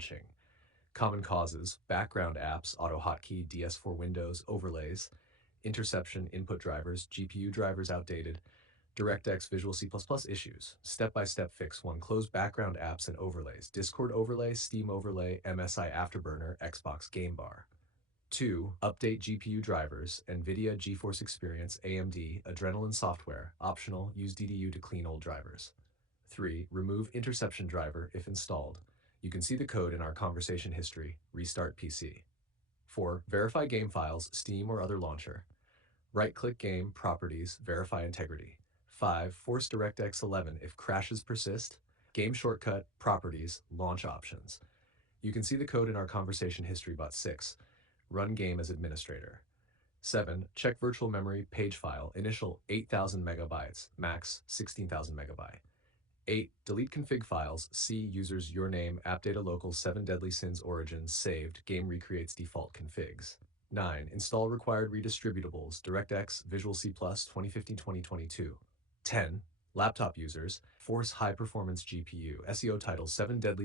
launching. Common causes: background apps, auto hotkey, DS4 Windows, overlays, Interception, input drivers, GPU drivers outdated, DirectX Visual C++ issues. Step-by-step fix 1. Close background apps and overlays. Discord overlay, Steam overlay, MSI Afterburner, Xbox Game Bar. 2. Update GPU drivers, NVIDIA GeForce Experience, AMD, Adrenalin software, optional, use DDU to clean old drivers. 3. Remove Interception driver if installed. You can see the code in our conversation history. Restart PC. 4. Verify game files, Steam or other launcher. Right-click Game, Properties, verify integrity. 5. Force DirectX 11 if crashes persist. Game shortcut, Properties, launch options. You can see the code in our conversation history. But 6. Run game as administrator. 7. Check virtual memory, page file, initial 8,000 megabytes, max 16,000 megabyte. 8. Delete config files, C users your name, app data local 7 deadly sins origins saved, game recreates default configs. 9. Install required redistributables, DirectX, Visual C++, 2015-2022. 10. Laptop users, force high performance GPU, SEO titles 7 deadly